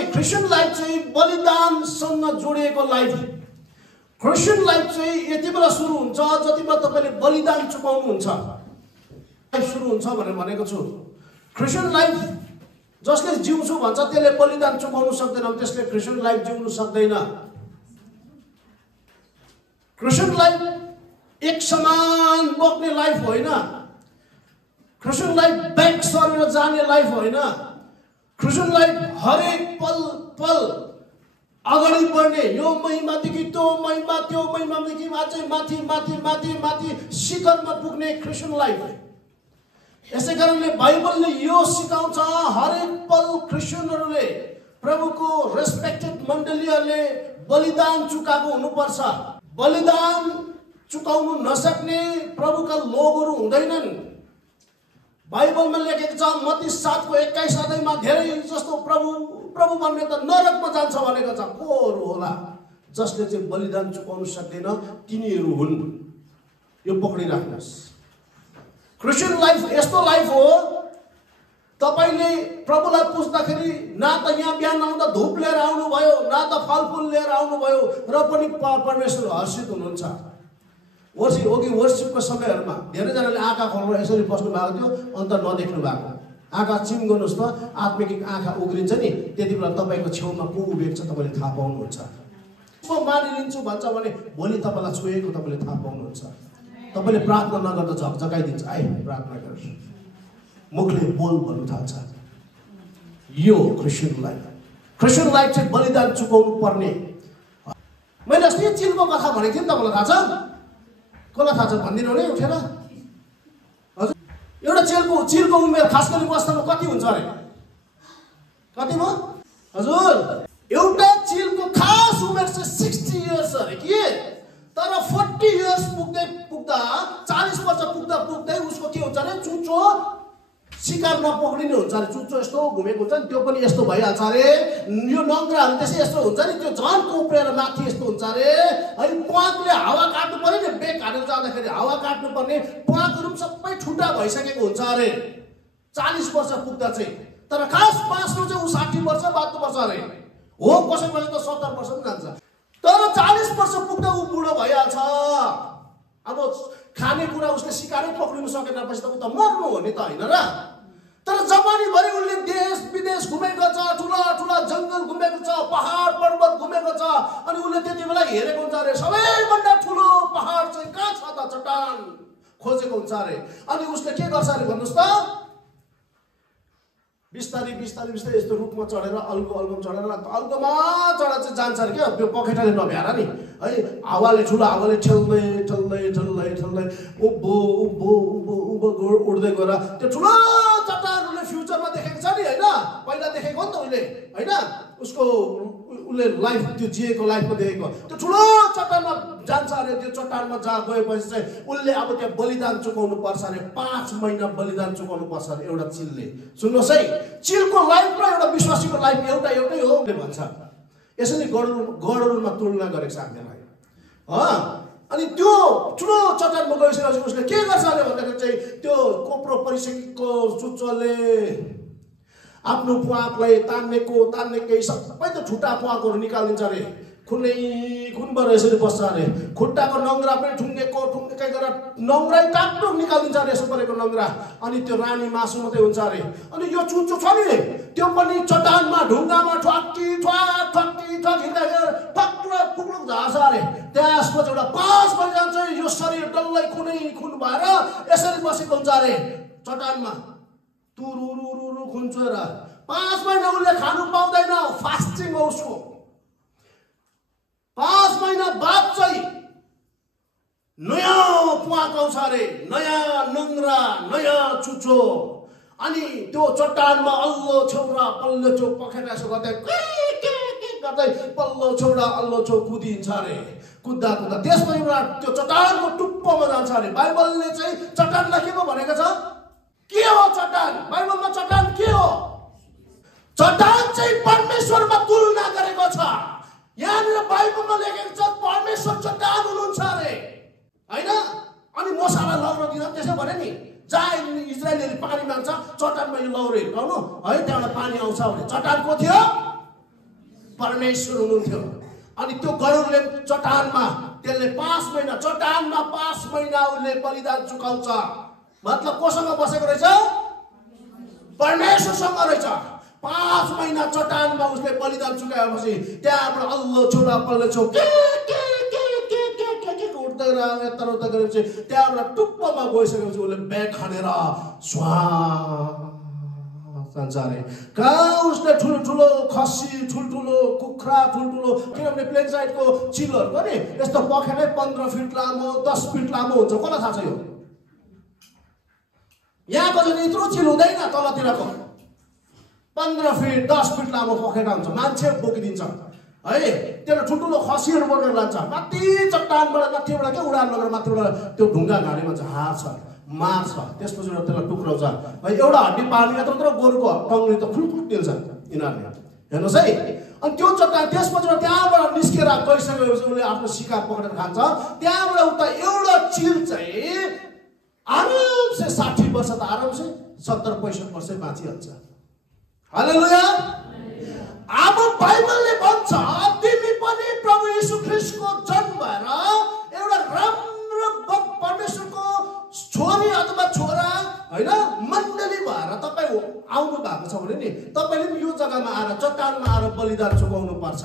चाहिँ Christian life चाहिँ बलिदानसँग जोडिएको लाइफ। क्रिस्चियन लाइफ चाहिँ यति बेला सुरु हुन्छ जति बेला तपाईले बलिदान चुकाउनुहुन्छ लाइफ सुरु हुन्छ भनेर भनेको छु। क्रिस्चियन लाइफ जसले जिउँछु भन्छ त्यसले बलिदान चुकाउनु सक्दैन, त्यसले क्रिस्चियन लाइफ जिउनु सक्दैन। क्रिस्चियन लाइफ एक समान बोक्ने लाइफ होइन। क्रिस्चियन लाइफ ब्याक सरेर जाने लाइफ होइन। क्रिस्चियन लाइफ हरेक पल पल अगाडि बढ्ने, यो महिमादेखि त्यो महिमा, त्यो महिमादेखि अझै माथि माथि माथि माथि शिखरमा पुग्ने क्रिस्चियन लाइफ। यसै कारणले बाइबलले यो सिकाउँछ हरेक पल क्रिस्चियनहरूले, प्रभुको रेस्पेक्टेड मण्डलीहरूले बलिदान चुकाएको हुनुपर्छ। बलिदान चुकाउनु नसक्ने प्रभुका लोगहरू हुँदैनन्। बाइबलमा लेखेको छ मत्ती 7:21 अध्यायमा धेरै जस्तो प्रभु भन्ने त नरकमा जान्छ भनेको छ। कोहरू होला जसले चाहिँ बलिदान चुकाउनु सक्दैन, तिनीहरू हुन्। यो पक्रिराख्नुहोस्। क्रिस्चियन लाइफ यस्तो लाइफ हो, तपाईले प्रभुलाई पुज्दाखेरि न त यहाँ बिहान आउँदा धूप लिएर आउनुभयो, न त फलफुल लिएर आउनुभयो, र पनि परमेश्वर हर्षित हुनुहुन्छ। वर्शिपको समयहरूमा धेरैजनाले आँखा खोलेर यसरी बस्नु भएको थियो, अन्त नदेख्नु भएको। आँखा चिम गर्नुहोस् त, आत्मिक आँखा उग्रिन्छ नि, त्यति बेला तपाईँको छेउमा को उभिएको छ तपाईँले थाहा पाउनुहुन्छ। म मानिलिन्छु भन्छ भने भोलि तपाईँलाई छोएको तपाईँले थाहा पाउनुहुन्छ। तपाईँले प्रार्थना नगर्दा झकझकाइदिन्छ, आइ प्रार्थना गर, मुखले बोल भन्नु थाल्छ। यो क्रिस्चियन लाइफ। क्रिस्चियन लाइफ चाहिँ बलिदान चुकाउनु पर्ने। मैले अस्ति चिलको कथा भनेको थिएँ नि, तपाईँलाई थाहा छ? कसलाई थाहा छ भनिदिनु नि उठेर। हजुर, एउटा चिलको उमेर खास गरी अवस्थामा कति हुन्छ अरे? कति भयो हजुर? एउटा चिलको खास उमेर चाहिँ 60 इयर्स अरे कि। तर 40 इयर्स पुग्दा 40 वर्ष पुग्दै उसको के हुन्छ अरे? चुच्चो शिकार नपक्रिने हुन्छ अरे। चुच्चो यस्तो घुमेको हुन्छ नि, त्यो पनि यस्तो भइहाल्छ अरे। यो नङ्ग्राहरू त्यसै यस्तो हुन्छ नि, त्यो झन् कोप्रेर माथि यस्तो हुन्छ अरे। अनि प्वाकले हावा काट्नु पर्यो नि, बेक हालेर जाँदाखेरि हावा काट्नु पर्ने, प्वाकहरू पनि सबै ठुटा भइसकेको हुन्छ अरे 40 वर्ष पुग्दा चाहिँ। तर खास बाँच्नु चाहिँ ऊ 60 वर्ष 72 वर्ष अरे हो। कसैले त 70 वर्ष पनि जान्छ। तर 40 वर्ष पुग्दा ऊ बुढो भइहाल्छ। अब खानेकुरा उसले शिकारै पक्रिनु सकेनपछि त ऊ त मर्नु हो नि त, होइन र? तर जवानीभरि उसले देश विदेश घुमेको छ, ठुला ठुला जङ्गल घुमेको छ, पहाड पर्वत घुमेको छ। अनि उसले त्यति बेला हेरेको हुन्छ अरे सबैभन्दा ठुलो पहाड चाहिँ कहाँ छ त? चट्टान खोजेको हुन्छ अरे। अनि उसले के गर्छ अरे भन्नुहोस् त? बिस्तारै यस्तो रुखमा चढेर अल्गोमा चढेर चाहिँ जान्छ अरे क्या। त्यो पखेटाले नभ्याएर नि है, ठुलो हावाले ठेल्दै उभो उड्दै गएर त्यो ठुलो चट्टान उसले फ्युचरमा देखेको छ नि, होइन? पहिला देखेको नि त उसले, होइन? उसले लाइफ त्यो जिएको लाइफमा देखेको त्यो ठुलो चट्टानमा जान्छ अरे। त्यो चट्टानमा गएपछि चाहिँ उसले अब त्यहाँ बलिदान चुकाउनु पर्छ अरे। 5 महिना बलिदान चुकाउनु पर्छ अरे एउटा चिलले। सुन्नुहोस् है, चिलको लाइफ र एउटा विश्वासीको लाइफ एउटै हो भन्छ। यसरी गढहरूमा तुलना गरेको छ हामीलाई। अनि त्यो ठुलो चट्टानमा गइसकेपछि उसले के गर्छ अरे भन्दाखेरि चाहिँ त्यो कोप्रो परिसकेको चुच्चोले आफ्नो प्वाकलाई तान्नेकै सबै त ठुटा प्वाकहरू निकालिदिन्छ अरे। खुनभर यसरी बस्छ अरे। खुट्टाको नङ्ग्रा पनि ठुङ्गेकै गरेर नङ्ग्रै टाकटुक निकालिदिन्छ अरे, यसो परेको नङ्ग्रा। अनि त्यो रानी मासु मात्रै हुन्छ अरे। अनि यो चुच्चो छ नि, त्यो पनि चट्टानमा ढुङ्गामा ठक्की हिँड्दा टुक्रुक झार्छ अरे। त्यसपछि एउटा 5 महिना चाहिँ यो शरीर डल्लै खुन भएर यसरी बसेको हुन्छ अरे चट्टानमा, तुरुरुरु खुन चोएर। 5 महिना उसले खानु पाउँदैन, फास्टिङ हो उसको। 5 महिना बाद चाहिँ नयाँ प्वाक आउँछ अरे, नयाँ नङ्ग्रा, नयाँ चुच्चो। अनि त्यो चट्टानमा अल्लो छौरा पल्लो छेउ पखेटा यसो गर्दै पल्लो छौरा अल्लो छेउ कुदिन्छ अरे। कुद्दा त्यसपछि त्यो चट्टानको टुप्पोमा जान्छ अरे। बाइबलले चाहिँ चट्टानलाई के पो भनेको छ? के हो चट्टान? बाइबलमा चट्टान के हो? चट्टान चाहिँ परमेश्वरमा तुलना गरेको छ। यहाँनिर बाइबलमा लेखेको छ परमेश्वर चट्टान हुनुहुन्छ अरे, होइन? अनि मोसालाई लौरो दिँदा त्यसै भने नि, जहाँ इजरायलीले पानी माग्छ चट्टानमा यो लौरो हिर्काउनु है, त्यहाँबाट पानी आउँछ भने। चट्टान को थियो? परमेश्वर हुनुहुन्थ्यो। अनि त्यो गरुडले चट्टानमा त्यसले 5 महिना चट्टानमा 5 महिना उसले बलिदान चुकाउँछ। मतलब कोसँग बसेको रहेछ? परमेश्वरसँग रहेछ। 5 महिना चट्टानमा उसले बलिदान चुकाएपछि त्यहाँबाट अल्लाह छोरा पल्ले छौ के उठ्दै रह्यो यता उता गरेपछि त्यहाँबाट टुप्पोमा गइसकेपछि उसले ब्याग खनेर संसारे कहाँ उसले ठुलो खसी ठुलो कुखुरा ठुलो किनभने प्लेन साइडको चिलहरु पनि यस्तो पखेलै 15 फिट लामो 10 फिट लामो हुन्छ। कसलाई थाहा छ यो? यहाँको चाहिँ यत्रो चिल हुँदैन, तलतिरको 15 फिट 10 फिट लामो पखेटा हुन्छ, मान्छे बोकिदिन्छ है। त्यसले ठुलो खसीहरु बोकेर लान्छ माथि चट्टानबाट माथिबाट के उडान लगेर माथिबाट त्यो ढुङ्गा घाडीमा चाहिँ हार्छ मार्छ, त्यसपछि त्यसलाई टुक्राउँछ है। एउटा हड्डी पार्ने तर गोरुको टङ्ग्री त फुलफुल दिन्छ यिनीहरूले, हेर्नुहोस् है। अनि त्यो चट्टान त्यसपछि त्यहाँबाट निस्केर गइसकेपछि उसले आफ्नो शिकार पक्रेर खान्छ। त्यहाँबाट उता एउटा चिल चाहिँ आरामसे 60 वर्ष त आरामसे 70-65 वर्ष बाँचिहाल्छ। हालेलुया। अब बाइबलले भन्छ तिमी पनि प्रभु येशू ख्रीष्टको जन्म भएर एउटा राम्रो परमेश्वरको छोरी अथवा छोरा हैन मण्डली भएर तपाईँ आउनु भएको छ भने नि तपाईले पनि यो जग्गामा आएर चट्टानमा आएर बलिदान चुकाउनु पर्छ।